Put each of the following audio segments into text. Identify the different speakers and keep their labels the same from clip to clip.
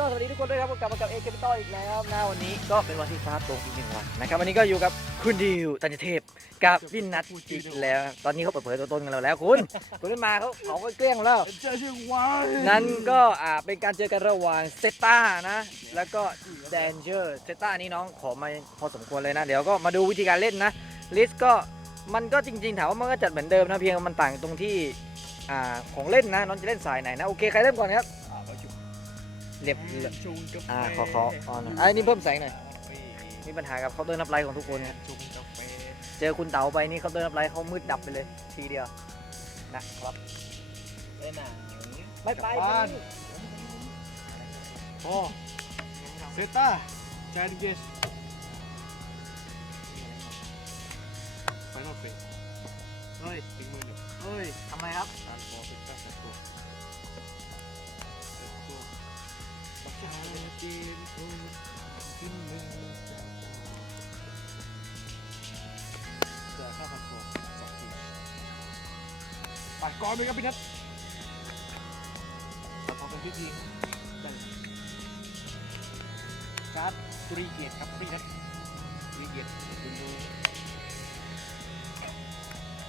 Speaker 1: ก็สวัสดีทุกคนด้วยครับกลับมากับเอเกปิตออีกแล้วนะวันนี้ก็เป็นวันที่ฟ้าตรงอีกหนึ่งวันนะครับวันนี้ก็อยู่กับคุณดิวตันเทพกับพี่นัทอีกแล้ว ตอนนี้เขาเปิดเผยตัวตนกันแล้วแล้วคุณ คุณขึ้นมาเขาเขาก็เกลี้ยงแล้ว
Speaker 2: เจอชื่อวาย
Speaker 1: นั้นก็อ่าเป็นการเจอกันระหว่างเซต้านะ แล้วก็แดนเจอร์เซต้านี่น้องขอมาพอสมควรเลยนะ เดี๋ยวก็มาดูวิธีการเล่นนะลิสก็มันก็จริงๆถามว่ามันก็จัดเหมือนเดิมนะเพียงมันต่างตรงที่อ่าของเล่นนะน้องจะเล่นสายไหนนะโอเคใครเริ่มก่อนครับ เรียบ
Speaker 2: ชุงกาแฟ
Speaker 1: อ่าขอขอออนอ่านี่เพิ่มแสงหน่อย มีปัญหากับเคาน์เตอร์นับไลท์ของทุกคนนะ
Speaker 2: ชุงกาแฟ
Speaker 1: เจอคุณเต๋าไปนี่เคาน์เตอร์นับไลท์เขามืดดับไปเลย ทีเดียวนะครับ
Speaker 2: ไปไหน
Speaker 1: ไม่ไป
Speaker 2: บ้านโอ้เซต้าจานเกสไฟนอลเฟสเฮ้ยถึงมือหนึ่งเฮ้ย
Speaker 1: ทำไมครับ
Speaker 2: ปัดก่อนเลยครับพี่นัทปัดก่อนเป็นพิธีได้การ์ดตุรีเกียรติครับพี่นัทตรีเกียรติคุณดู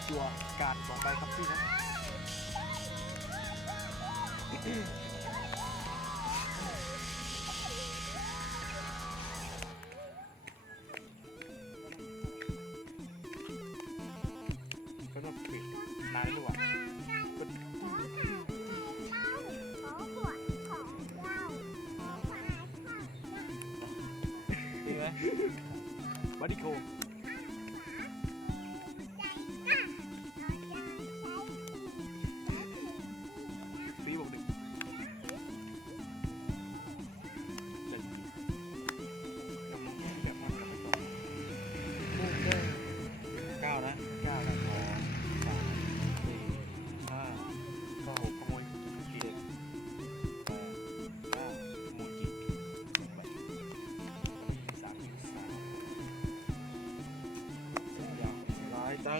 Speaker 2: จัวการ์ดสองใบครับพี่นัท ดีไห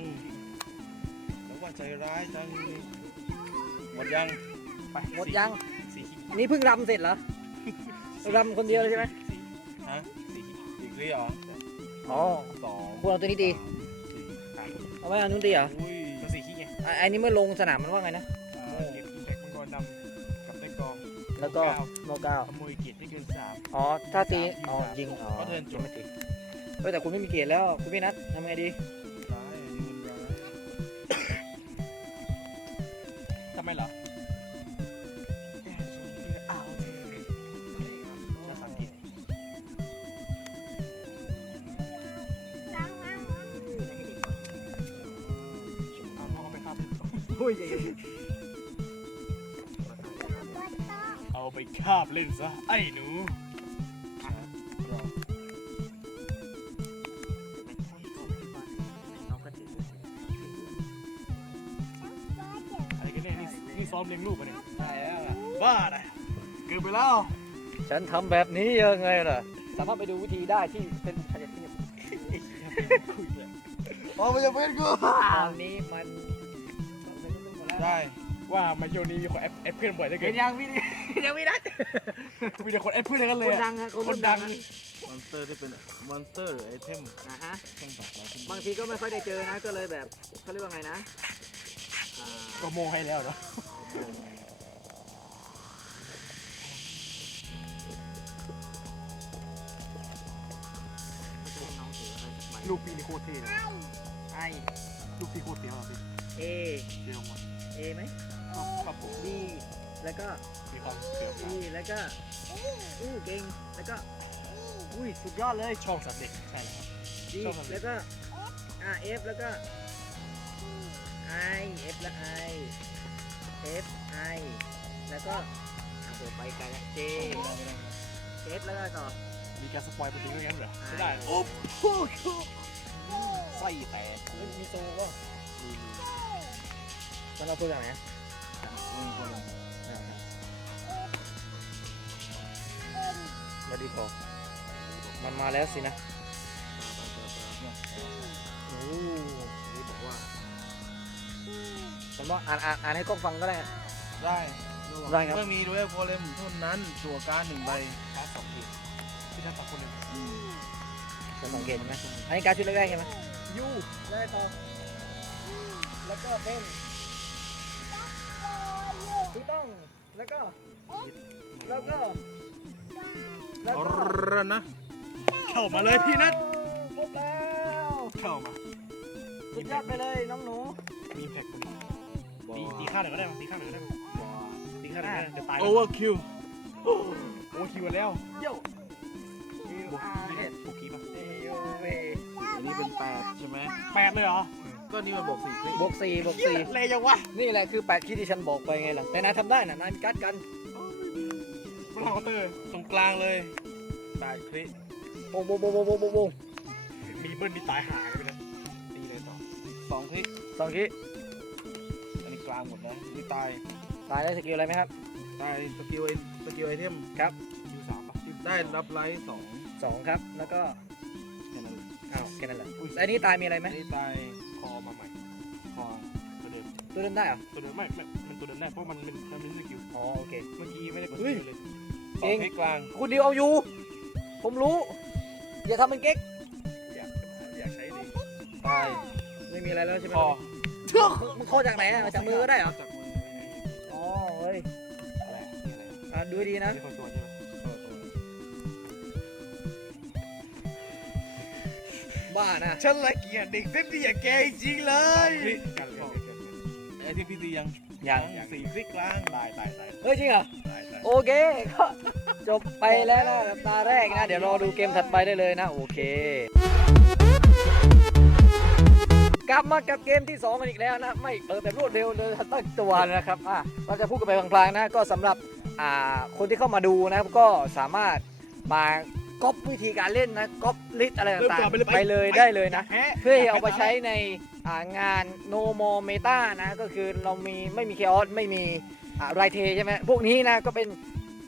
Speaker 2: งแล้วว่าใจร้ายจัง หมดยัง ไป
Speaker 1: หมดยัง
Speaker 2: สี่ขีด
Speaker 1: นี่เพิ่งรำเสร็จเหรอ รำคนเดียวเลยใช่ไหม
Speaker 2: ฮะสี่อีกเรียเหรอ
Speaker 1: อ๋อ
Speaker 2: สอง
Speaker 1: พวกเราตัวนี้ดี
Speaker 2: สี่ห้า
Speaker 1: เอาไว้อันนู้นดีเหรอ
Speaker 2: อุ้ยมันสี่ขี้ไง
Speaker 1: อะอันนี้เมื่อลงสนามมันว่าไงนะ
Speaker 2: อ่าเก็บแพ็กมังกรดำกับได้กอง
Speaker 1: แล้วก็โนเก้า
Speaker 2: ขโมยเกียรติที่เกินสาม
Speaker 1: อ๋อ ถ้าตี อ๋อ ยิง อ๋อ
Speaker 2: ก็เทิร์นจบ
Speaker 1: ไม่ตีเฮ้ยแต่คุณไม่มีเกียรติแล้ว คุณพี่นัททำไงดี
Speaker 2: อุ้
Speaker 1: ย
Speaker 2: เอาไปคาบเล่นซะ ไอ้หนูอะไรกันเนี่ยนี่นี่ซ้อมเลี้ยงลูกปะเนี่ย
Speaker 1: ใช่แล้วล่ะ
Speaker 2: บ้าเลยเกินไปแล้ว
Speaker 1: ฉันทำแบบนี้ยังไงล่ะ สามารถไปดูวิธีได้ที่เป็นพยาธิพ
Speaker 2: คุยเลยอ๋อมันจะเป็นกู
Speaker 1: ตอนนี้มัน
Speaker 2: ได้ ว่ามาโยนี้มีคนแอปแอปเพื่อนบ่อยได้เกิ
Speaker 1: เห็
Speaker 2: น
Speaker 1: นยังพี่นี่ยังไม่ได้
Speaker 2: มีแต่คนแอปเพื่อนกันเล
Speaker 1: ค
Speaker 2: ย
Speaker 1: น
Speaker 2: อะ
Speaker 1: ดังอะ
Speaker 2: คนดัง
Speaker 1: อะ
Speaker 2: มอนสเตอร์ที่เป็นมอนสเตอร์หรือไอเทม
Speaker 1: นะฮะ
Speaker 2: ต้องแบบเรา
Speaker 1: บางทีก็ไม่ค่อยได้เจอนะ ก็เลยแบบเขาเรียกว่าไงนะอ่า
Speaker 2: ก็โมให้แล้วเนาะลูกพี่นี่โคตรเท่เลย
Speaker 1: ไอ
Speaker 2: ลูกพี่โคตรเตี้ยวอะพี่
Speaker 1: เอ
Speaker 2: เตี้ยวมา ก
Speaker 1: เอไหม
Speaker 2: ครับครับผม
Speaker 1: บีแล้วก็
Speaker 2: มีความเสียว
Speaker 1: อีแล้วก็อู้เก่งแล้วก็อุ้ยสุดยอดเลย
Speaker 2: ช่องสัตว์เด็กใช่แล้ว
Speaker 1: ดี
Speaker 2: ชอบทำไม
Speaker 1: แล้วก็อ่าเอฟแล้วก็ไอเอฟแล้วไอเอฟไอแล้วก็อะโหไปไกลแล้วเจเอฟแล้วก็ต่อ
Speaker 2: มีการสปอยล์ไปถึงงั้นเหรอ
Speaker 1: ใช่
Speaker 2: ไม่ได้ โอ้โหไส้แตก
Speaker 1: เฮ้ยมีโซ่ก็มั นเอาตัวอย่างไหนอะมาดีพอมันมาแล้วสินะโอ้นี่บอกว่าผมว่าอ่านอ่านอ่านให้กล้องฟังก็ได้
Speaker 2: ได้
Speaker 1: ได้ครับ
Speaker 2: เมื่อมีด้วยโกเลมเท่านั้นจั่วการดหนึ่งใบ
Speaker 3: การสองทีที่ทั้งสองคนเลย
Speaker 2: อืม
Speaker 1: จะสังเกตใช่ไหมอันนี้การดชุดแรกๆใช่ไหมยูได้ทองแล้วก็เป็น แล้วก็ แล้วก็ แล้ว
Speaker 2: เอา
Speaker 1: ก็
Speaker 2: ละนะ
Speaker 3: เข้ามาเลยพี่นัท
Speaker 1: ครบแล้ว
Speaker 3: เข้ามา
Speaker 1: สุดยอดไปเลยน้องหนู
Speaker 3: มีแพ็คคนตีตีข้าวหน่อยก็ได้มั้งตีข้าวหน่อยก็ได้มั้งตีข้าวหน่อยก็ได้จะตาย
Speaker 2: โอเวอร์คิว
Speaker 3: โอ้คิวแล้ว
Speaker 1: โย่
Speaker 3: บวกคีเนี่ยบวกคีป่ะ
Speaker 1: เอ้ยโยเว
Speaker 2: อันนี้เป็นแปดใช่ไหม
Speaker 3: แปดเลยเหรอ
Speaker 2: ก็นี่มันบวกสี่คลิก
Speaker 1: บวกสี่บวก
Speaker 3: เหี้ย
Speaker 1: สี่
Speaker 3: เลยยังวะ
Speaker 1: นี่แหละคือแปดที่ที่ฉันบอกไปไงล่ะแต่นายทำได้น่ะนายมีการ์ดกัน
Speaker 3: บล็อกเตอร์
Speaker 2: ตรงกลางเลยแปดคลิก
Speaker 1: โบงโบงโบงโบงโบงโบงโบง
Speaker 3: มีเบิ้ลมีตายหายไปเลยตีเลยต่อ
Speaker 2: สองคลิก
Speaker 1: สองคิ
Speaker 2: อันนี้กลางหมดนะนี่ตาย
Speaker 1: ตายได้สกิลอะไรไหมครับ
Speaker 2: ตายสกิลไอสกิลไอเทม
Speaker 1: ครับ
Speaker 3: คิวสามป่ะ
Speaker 2: ได้รับไลท์สอง
Speaker 1: สองครับแล้วก็
Speaker 2: แค่นั้น
Speaker 1: อ้าวแค่นั้นแหละแล้วอันนี้ตายมีอะไรไหม
Speaker 2: อันนี้ตาย
Speaker 3: ตัวเดิม
Speaker 1: ตัวเดินได้เหรอ
Speaker 3: ตัวเดิมไม่ไม่มันตัวเดิมได้เพราะมันเป็นมันเป็นสกิล
Speaker 1: อ๋อโอเค
Speaker 3: เมื่อกี้ไม่ได้กด
Speaker 1: เฮ้ย
Speaker 3: เลย
Speaker 2: สองคลิกกลาง
Speaker 1: คุณดิวเอาอยู่ ผมรู้ อย่าทำเป็นเก๊ก
Speaker 3: อยากอยากใช้ดี
Speaker 2: ตาย
Speaker 1: ไม่มีอะไรแล้วใช่ไหม
Speaker 2: คอ
Speaker 1: มึงข้อจากไหนอะมาจากมือก็ได้เหรอ
Speaker 2: จากมือ
Speaker 1: อ๋อเฮ้ย
Speaker 2: อะไรนี่อะไร
Speaker 1: อะดูให้ดีนะ
Speaker 3: ไม่คนตัวใช่ไหม
Speaker 2: เออตัว
Speaker 1: บ้านะ
Speaker 3: ฉันละเกียดเด็กเส้นที่อยากแกจริงเลยกันเลย
Speaker 2: ไอ ที่พี่ตียัง
Speaker 1: ยัง
Speaker 2: สี่คลิกกลาง
Speaker 3: ตายตายตาย
Speaker 1: เฮ้ยจริงเหรอ
Speaker 3: ตายตาย
Speaker 1: โอเคก็จบไปแล้วนะตาแรกนะ เดี๋ยวรอดูเกมถัดไปได้เลยนะ โอเค กลับมากับเกมที่ 2 กันอีกแล้วนะ ไม่เออแบบรวดเร็วเลยตั้งตัวนะครับอะเราจะพูดกันไปพลางๆนะ ก็สำหรับอ่าคนที่เข้ามาดูนะครับก็สามารถมา ก๊อปวิธีการเล่นนะก๊อปลิสอะไรต่างๆไปเลยได้เลยนะ
Speaker 3: แพ้
Speaker 1: เพื่อเอาไปใช้ในอ่างาน no more meta นะ ก็คือเรามีไม่มี chaos ไม่มีไรเทใช่ไหมพวกนี้นะก็เป็น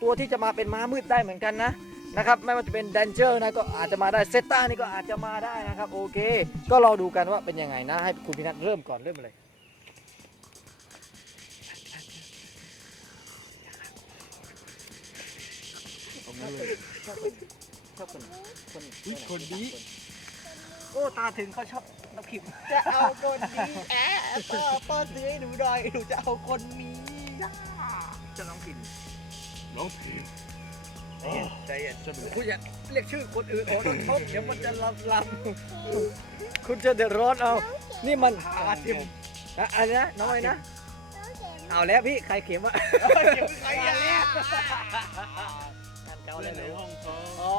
Speaker 1: ตัวที่จะมาเป็นม้ามืดได้เหมือนกันนะนะครับไม่ว่าจะเป็น danger นะก็อาจจะมาได้เซต้านี่ก็อาจจะมาได้นะครับ โอเค ก็รอดูกันว่าเป็นยังไงนะ ให้คุณพินัทเริ่มก่อนเริ่มเลย
Speaker 2: ตรงนั้นเลย
Speaker 1: ชอบคนชอบคนคน
Speaker 3: อุ๊ยคนดี
Speaker 1: โอ้ตาถึงเขาชอบนักขิม
Speaker 3: จะเอาคนนี้แอะป้าป้าซื้อให้หนูหน่อยหนูจะเอาคนนี้
Speaker 1: จะน้องขิม
Speaker 3: น้องผี
Speaker 1: ใจเย็นใจเย็นคุณอย่าเรียกชื่อคนอื่นโอ้ต้องชมเดี๋ยวมันจะลำลำคุณจะเดือดร้อนเอา นี่มัน
Speaker 3: พาเทียม
Speaker 1: อะอะไรนะน้องอะไรนะ เอาแล้วพี่ใครเข็มวะ
Speaker 3: เทียมใครอะ
Speaker 1: งาน เก่า
Speaker 2: เล่
Speaker 1: เลย
Speaker 2: นใน
Speaker 1: เหรอ
Speaker 2: ห้องเขา
Speaker 1: อ๋อ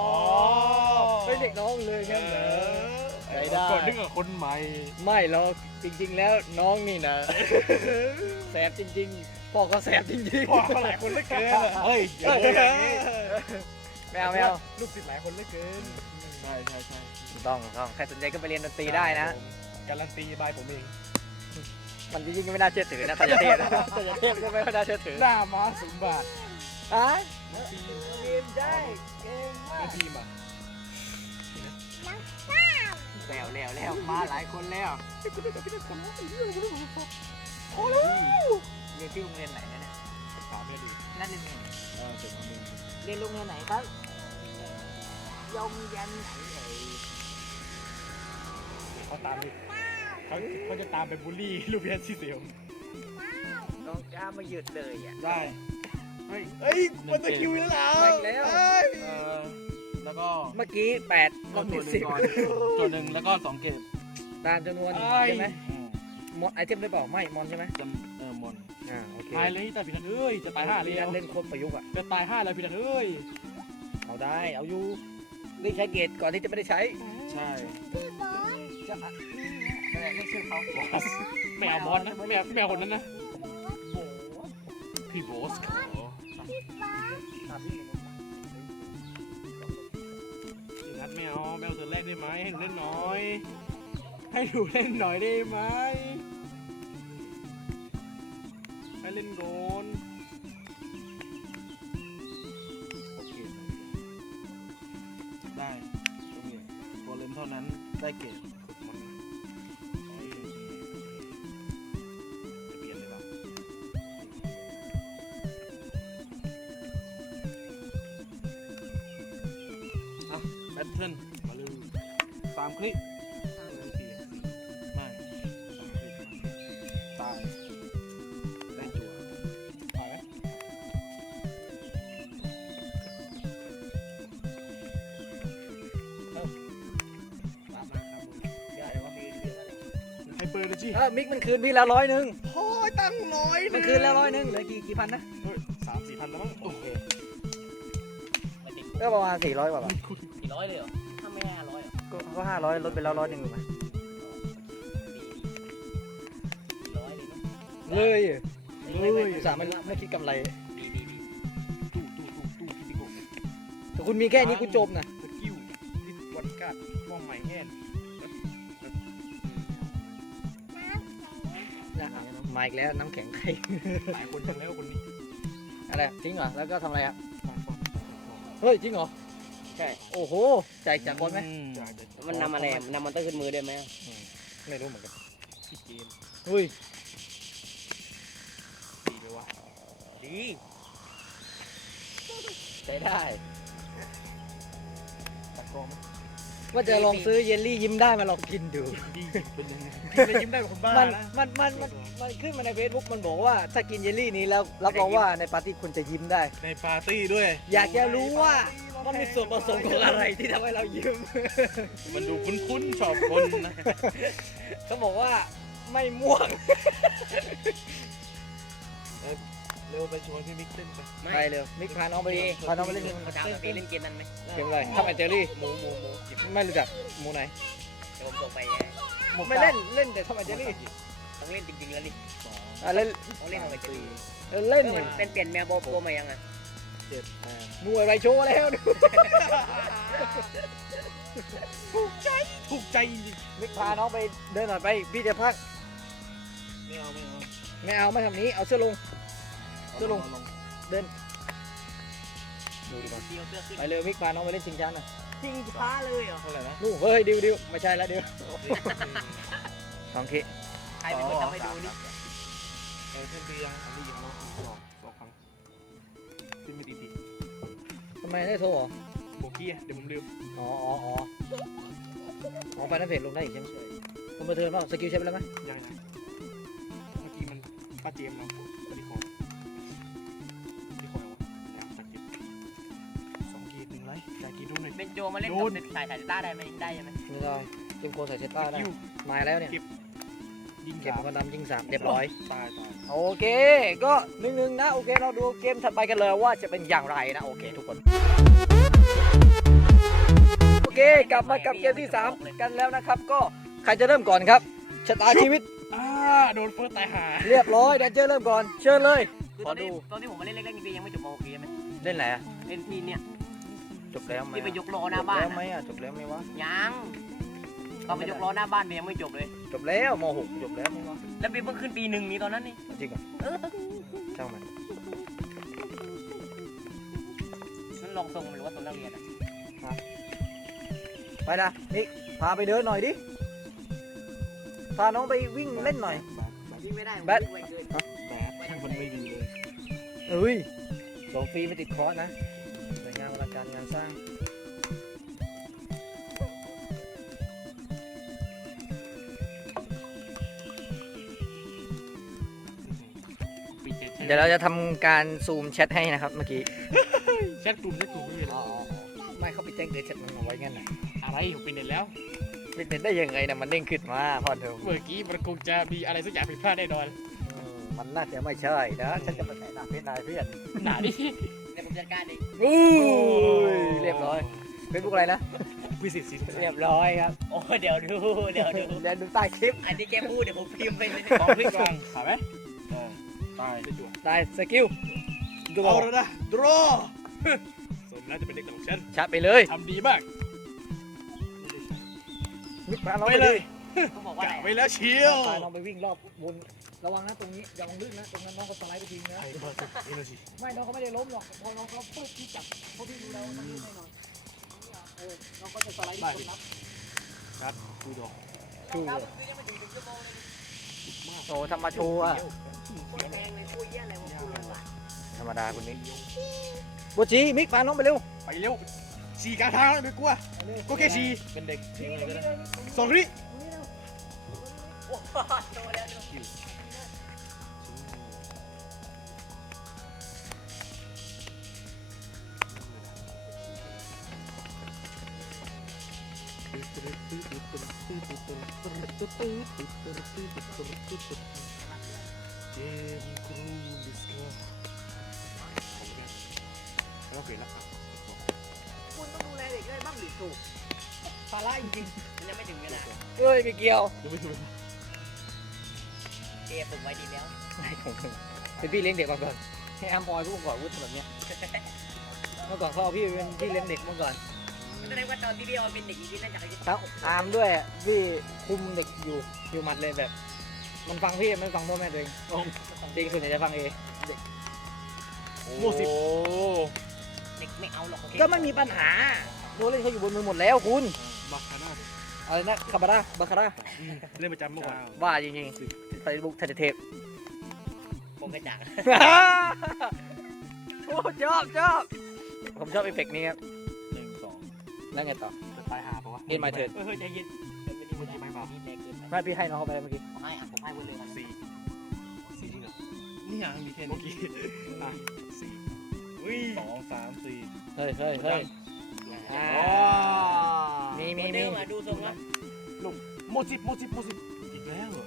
Speaker 1: เป็นเด็กน้องเลยงั้นเหรอได้ได้
Speaker 3: ก่อนนึกกับคนใหม่
Speaker 1: ไม่หรอกจริง ๆ แล้วน้องนี่นะแสบจริง ๆพ่อก็แสบจริงๆ
Speaker 3: พ่อเขาหลายคนเหลือเกิน
Speaker 2: เฮ้ยอย่า
Speaker 1: เฮ้
Speaker 2: พูดอย่างนี้
Speaker 1: ไม่เอาไม่เอา
Speaker 3: ลูกศิษย์หลายคนเหลือเกิน
Speaker 2: ใช่ใช่ใช่
Speaker 1: ต้องต้องใครสนใจก็ไปเรียนดนตรีได้นะ
Speaker 3: การันตีบายผมเอง
Speaker 1: มันจริงๆก็ไม่น่าเชื่อถือนะแต่จะเทพนะแต่จะเทพก็ไม่น่าเชื่อถือ
Speaker 3: หน้าม้าสุนบาท
Speaker 1: อะ มมา
Speaker 3: น้องพีมา
Speaker 1: แล้วแล้วแล้วมาหลายคนแล้วเรียนที่โรงเรียนไหนนะเนี่ย
Speaker 3: ถามไม่ดี
Speaker 1: นั่นเรียนโรงเรียนไหน
Speaker 2: เออเสร็จแล้วมึง
Speaker 1: เรียนโรงเรียนไหนครับยงยันไหนเอ่ย
Speaker 3: เขาตามดิเขาเขาจะตามไปบูลลี่ลูกเพียนซีเซียว
Speaker 1: น้องจ้ามาหยุดเลยอะ
Speaker 2: ได้
Speaker 3: เฮ้ยมันจะคิวแล้วเหรอ
Speaker 1: ไปแล้ว
Speaker 3: เอ้ย
Speaker 2: เออ แล้วก็
Speaker 1: เมื่อกี้แปดร
Speaker 2: ก็
Speaker 1: อบ
Speaker 2: ตัว
Speaker 1: ที่
Speaker 2: หนึ่
Speaker 1: สิ
Speaker 2: ง
Speaker 1: บ
Speaker 2: ก่อนตัวหนึ่งแล้วก็สองเกม
Speaker 1: ตามจำนวน
Speaker 3: เอ้ย
Speaker 1: ใช่ไหม
Speaker 2: อืม
Speaker 1: มอนไอเทมได้เปล่าไม่มอนใช่ไหม
Speaker 2: จำเออมอน
Speaker 1: อ่าโอเค
Speaker 3: ตายเลยแต่พี่นันเอ้ยจะตายห้าเลย
Speaker 1: พี่นัทเล่นโคตรประยุกต์อะ
Speaker 3: จะตายห้าเลยพี่นันเอ้ย
Speaker 1: เอาได้เอาอยู่รีบใช้เกตก่อนที่จะไม่ได้ใช้
Speaker 2: ใช่
Speaker 1: จะอะนั่นแหละเรียกชื่อเขา
Speaker 3: แมวบอลนะแมวแมวคนนั้นนะ
Speaker 1: โอ้โห
Speaker 2: พี่โบส
Speaker 3: นัดแมวแมวตัวแรกได้ไหมให้หนูเล่นน้อย ให้หนูเล่นหน่อยได้ไหมให้เล่นโกน
Speaker 2: โอเค ได้ตรงนี้โกเล่นเท่านั้นได้เก
Speaker 3: รด สามคลิกไม่สามคลิกตายได้จั่วตายไหมให้เปิดเลยจี
Speaker 1: เออมิกมันคืนพี่แล้วร้อยหนึ่ง
Speaker 3: โอ้ยตั้งร้อย
Speaker 1: มันคืนแล้วร้อยหนึ่งเหลือกี่กี่พันนะ
Speaker 3: สามสี่พันแล้วมั้งโอเค
Speaker 1: ก็ประมาณสี่ร้อยกว่าบาท
Speaker 4: ก็
Speaker 1: ก็ห้าร้อยลดไปแล้วร้อยหนึ่งถูกไหม
Speaker 4: กี่ร้อยเลยเนอะ
Speaker 1: เลย
Speaker 4: ไม่ไม่ไม่
Speaker 1: สามไม่ไม่คิดกำไร
Speaker 4: ดีดีดี
Speaker 3: ตู้ตู้ตู้ตู้คิติโกะ
Speaker 1: แต่คุณมีแค่นี้คุณจมนะ
Speaker 3: สกิลลิสวันการ์ดมองใหม่แอน
Speaker 1: นะมาอีกแล้วน้ำแข็งไข่
Speaker 3: หลายคนจังแล้วคนนี้
Speaker 1: อะไรจริงเหรอแล้วก็ทำอะไรอะ
Speaker 3: หลายคน
Speaker 1: เฮ้ยจริงเหรอ
Speaker 4: ใช่
Speaker 1: โอ้โหใจายจากคนไหม
Speaker 3: จ่ายจ่าย
Speaker 4: มันนำอะไรนำมันเตอร์ขึ้นมือได้ไหม
Speaker 1: ไม่รู้เหมือนกัน
Speaker 3: พี่เกม
Speaker 1: เฮ้ย
Speaker 3: ดีเลยวะ
Speaker 4: ดี
Speaker 1: ใจได้
Speaker 3: ตัดกล้องไหม
Speaker 1: ว่าจะลองซื้อเยลลี่ยิ้มได้มาลองกินดู
Speaker 3: ดีเป็นยังไงดีเลยยิ้มได้กับคนบ้า
Speaker 1: มัน
Speaker 3: นะ
Speaker 1: มันมันมันมันขึ้นมาในเฟซบุ๊กมันบอกว่าถ้ากินเยลลี่นี้แล้วรับรองว่าในปาร์ตี้คุณจะยิ้มได้
Speaker 3: ในปาร์ตี้ด้วย
Speaker 1: อยากจะรู้ว่า มันมีส่วนผสมของอะไรที่ทำให้เรายิ้ม
Speaker 3: มันดูคุ้นๆชอบคนนะ
Speaker 1: เขาบอกว่าไม่ม่วง
Speaker 3: เร็วไปชวนพี่มิกเต้นไป
Speaker 4: ไม่
Speaker 1: ไปเร็วมิกพาน้องไปพาน้องไปเล่น
Speaker 4: เขาถามว่าพี่เล่นเกมนั้นไหม
Speaker 1: เกมอะไรทำไอเจอรี่
Speaker 4: หมูหมูหมู
Speaker 1: ไม่รู้จักหมูไหน
Speaker 4: เดี๋ยวผมส่งไป
Speaker 1: ไม่เล่นเล่นแต่ทำไอเจอรี่
Speaker 4: ต้องเล่นจริงๆแล้วนี่
Speaker 1: อะเล่น
Speaker 4: ต้องเล่นทำไมจะดี
Speaker 1: เออเล่น
Speaker 4: เออ
Speaker 1: เนี่
Speaker 4: มัน
Speaker 1: ย
Speaker 4: เป็นเปลี่ยนแมวโบโบมายังอะ
Speaker 3: เจ็ดแปด
Speaker 1: มวยไรโชว์แล้วดู
Speaker 3: ถูกใจจริง
Speaker 1: มิกพาน้องไปเดินหน่อยไป พี่จะพัก
Speaker 3: ไม่เอาไม่เอา
Speaker 1: ไม่เอาไม่ทำนี้ เอาเสื้อลง เสื้อลงเดิน
Speaker 4: ดูดีกว่าเสื้อเสื้อขึ้น
Speaker 1: ไปเร็วมิกพาน้องไปเล่นชิงช้าหน่อย
Speaker 4: จริงช้าเลยเหรอ
Speaker 3: เท่าไหร่นะ
Speaker 1: นู่นเฮ้ยดิวดิวไม่ใช่แล้วดิวสองคิ
Speaker 4: ใครเป็นคนทำให้ดูนี่
Speaker 3: เออเพื่อนตียังอันนี้ยังน้องสองสองครั้ง ขึ้นไม่ดีดี
Speaker 1: ทำไมได้โทรเหรอ
Speaker 3: โบกี้เดี๋ยวผมลืม
Speaker 1: อ๋ออ๋ออ๋ออ๋อไฟนั่นเฟรลงได้อีกใช่ไหมผมมาเทิร์นเปล่าสกิลใช้ไปแล้วไหม
Speaker 3: ยังไงเมื่อกี้มันป้าเจมส์เราอันนี้ของอันนี้ของอะไรวะจากเก็บสองกีดหนึ่งไรจากกีดดูหน่อย
Speaker 4: เป็นโจมาเล่นกับสายสายต้าได้ไหมได้ใช่ไหม
Speaker 1: ไม่ได้เกมโกนใส่เซต้าได้
Speaker 3: คิว
Speaker 1: มาแล้วเนี่ย
Speaker 3: ยิง
Speaker 1: เก็บ
Speaker 3: สาม
Speaker 1: มันดำยิงสามเรียบร้อย
Speaker 3: ตายตาย
Speaker 1: โอเค ก็หนึ่งหนึ่งนะ โอเค เราดูเกมถัดไปกันเลยว่าจะเป็นอย่างไรนะ โอเค ทุกคน โอเค กลับมากับเกมที่ 3 กันแล้วนะครับ ก็ใครจะเริ่มก่อนครับ ชะตาชีวิต
Speaker 3: อ่าโดนเฟิร์สตายหา
Speaker 1: เรียบร้อยแดนเจอร์เริ่มก่อน เชิญเลย
Speaker 4: ตอนนี้ตอนที่ผมมาเล่นเล็กๆนี่ยังไม่จบโอเคไหม
Speaker 1: เล่นไหนอะ
Speaker 4: เล่นที่เนี่ย
Speaker 1: จบแล้วไหม
Speaker 4: ที่ไป
Speaker 1: อะ
Speaker 4: ยกล้อหน้าบ้าน
Speaker 1: จบแล้วไหมอะจบแล้วไหมวะ
Speaker 4: ยัง ตอนไปยกล้อหน้าบ้านมันยังไม่จบเลย
Speaker 1: จบแล้วมหกจบแล้วไหมวะ
Speaker 4: แล้วปีเพิ่งขึ้นปีหนึ่งนี้ตอนนั้นนี่
Speaker 1: จริงเหรอ
Speaker 4: เออ
Speaker 1: ช่างมัน
Speaker 4: มันลองทรงหรือว่าทรงนักเรียนอะ
Speaker 1: ไปนะนี่พาไปเดินหน่อยดิพาน้องไปวิ่งเล่นหน่อย
Speaker 4: วิ่งไม่ได้
Speaker 1: แบท
Speaker 4: วิ่งไวเกิน
Speaker 3: แบดมันไม่ดีเลย
Speaker 1: เอ้ยสองฟรีไม่ติดคอร์สนะสวยงามอลังการงานสร้าง
Speaker 3: เจ็ด
Speaker 1: เดี๋ยวเราจะทำการซูมแชทให้นะครับเมื่อกี้
Speaker 3: แชทกลุ่มแชทกลุ่มไม่มี
Speaker 1: อ๋อไม่เขาไปแจ้งเตือนแชทมันเอาไว้งั้นนะ
Speaker 3: อะไรผมเป็นเน็ตแล้ว
Speaker 1: เป็นเป็นได้ยังไงนะมันเด้งขึ้นมาพอเถอะ
Speaker 3: เมื่อกี้มันคงจะมีอะไรสักอย่างผิดพลาดแน่นอน
Speaker 1: อืมมันน่าจะไม่ใช่นะฉันจะไปแตะหน้าเพจนายเพื่อน
Speaker 3: หนาดิ
Speaker 4: เดี๋ยวผมจัดการเอง
Speaker 1: อู้ยเรียบร้อยเฟซบุ๊กอะไรนะ
Speaker 3: วิสิตสิ
Speaker 1: เรียบร้อยครับ
Speaker 4: โอ้เดี๋ยวดู เดี๋ยวดู
Speaker 1: เดี๋ยวดูใต้คลิป
Speaker 4: อันที่แกพูดเดี๋ยวผมพิมพ์ไปเลย
Speaker 3: สองคลิกกลางขาไหมตาย ได้จั่ว
Speaker 1: ได้สกิลดู
Speaker 3: เอาแล้วนะดรอสมน่าจะเป็นเด็กของฉัน
Speaker 1: ชัดไปเลย
Speaker 3: ทำดีมาก
Speaker 1: มิกพาน้อง
Speaker 3: ไป
Speaker 1: ไป
Speaker 3: เล
Speaker 1: เลยย
Speaker 4: เขาบอกว่าอะไร
Speaker 3: กะ
Speaker 4: อะ
Speaker 3: ไว้แล้วเชียว
Speaker 1: พาน้องไปวิ่งรอบวนระวังนะตรงนี้อย่าลงลึกนะตรงนั้นน้องเขาสไลด์ไปทิ้งนะ
Speaker 3: ไอ้เบอร์สิบเอเนอร์จี
Speaker 1: ไม่น้องเขาไม่ได้ล้มหรอกพอน้องเขาปุ๊บที่จับเพราะพี่ดูแล้วมันลื่นแน่นอนเออน้องก็จะสไลด์ที่คนนับ
Speaker 3: ดูดอก
Speaker 1: ชู โอ้ทำมาโชว์อะ
Speaker 4: พูดแพงเลยพูดเยี่ยอะไรวะพูดลงว่ะ
Speaker 1: ธรรมดาคนนี้โบจีมิกพาน้องไปเร็ว
Speaker 3: ไปเร็วฉีกลางทางแล้วไม่กลัวก็แค่ฉี่
Speaker 2: เป็นเด็กทิ้งเลยก็ได้
Speaker 3: สองค
Speaker 2: เจมครูดิสโก้
Speaker 3: แล้วเปลี่ยนแล้วครับ
Speaker 1: คุณต้องดูแลเด็กได้บ้างหรือถูกภาระจริง
Speaker 4: มันยังไม่ถึงเวลา
Speaker 1: เอ้ยไม่เกี่ยว
Speaker 2: ยังไม่ถูก
Speaker 4: เกมฝึกไว้ดีแล้ว
Speaker 1: เป็นพี่เลี้ยงเด็กมาก่อนให้แอมพอยพูดก่อนวุฒิแบบเนี้ยเมื่อก่อนพ่อพี่เป็นพี่เลี้ยงเด็กเมื่อก่อน
Speaker 4: แสดงว่าตอนที่เรียกว่าเป็นเด็กอีกที่น่าจะอายุ
Speaker 1: ทั้งอาร์มด้วยอะพี่คุมเด็กอยู่อยู่หมัดเลยแบบ มันฟังพี่ไม่ฟังพ่อแม่ตัวเองจริงส่วนใหญ่จะฟังเอง
Speaker 2: โม่สิบ
Speaker 4: เด็กไม่เอาหรอกโอเค
Speaker 1: ก็ไม่มีปัญหาโดนเล่นเขาอยู่บนมือหมดแล้วคุณ
Speaker 3: บัคคาน่า
Speaker 1: อะไรนะคาบาร่าบาคาร่า
Speaker 3: เล่นประจำเมื่อวาน
Speaker 1: ว่าจริงๆไปบุกเทนเทป
Speaker 4: คงกระจ่าง
Speaker 1: โอ้ชอบชอบผมชอบเอฟเฟกต์นี้ครับ
Speaker 2: หนึ่งสอง
Speaker 1: แล้วไงต่อ
Speaker 3: จะตายหาปะวะ
Speaker 1: In my turn
Speaker 4: เฮ้ยใจเย็นไม่ดีไม่ดีนี่แรงเกินไป
Speaker 1: ไม่พี่ให้น้องเขาไปเมื่อกี้
Speaker 4: ให้อะผมให้ไว้เลยครับ
Speaker 3: สี่สี่จริงเหรอ
Speaker 2: นี่ยังมีแค่
Speaker 3: เมื่อ
Speaker 2: นี้
Speaker 3: กี้อะสี่อุ้ย
Speaker 2: สองสามสี่
Speaker 1: เฮ้ยเฮ้ยเฮ้ยอ่า
Speaker 3: อ๋อ
Speaker 1: มีมี
Speaker 4: เดิ
Speaker 1: มี
Speaker 4: มอะดูทรงแล้ว
Speaker 3: โมจิบโมจิบโมจิบ
Speaker 2: อีกแล้วเหรอ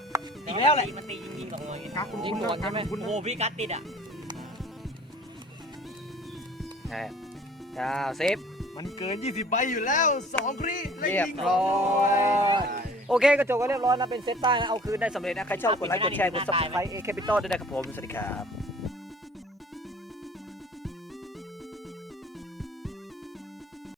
Speaker 1: อีกแล้วแหละ
Speaker 4: มันตียิงยิงสองหน่วย
Speaker 3: ครับคุณ
Speaker 1: ยิงก่อนใช่ไหม
Speaker 3: คุณ
Speaker 4: โอ้โหพี่กัดติดอะ
Speaker 1: ใช่จ้าเซฟ
Speaker 3: มันเกิน 20ใบอยู่แล้วสองครีและ
Speaker 1: เรียบ
Speaker 3: ง
Speaker 1: ร้อย
Speaker 3: ได้
Speaker 1: โอเคก็จบกันเรียบร้อยนะ เป็นเซตต้านะ เอาคืนได้สำเร็จนะ ใครชอบกดไลค์ กดแชร์ กด subscribe เอแคปิตอลด้วยนะครับผม สวัสดีครับ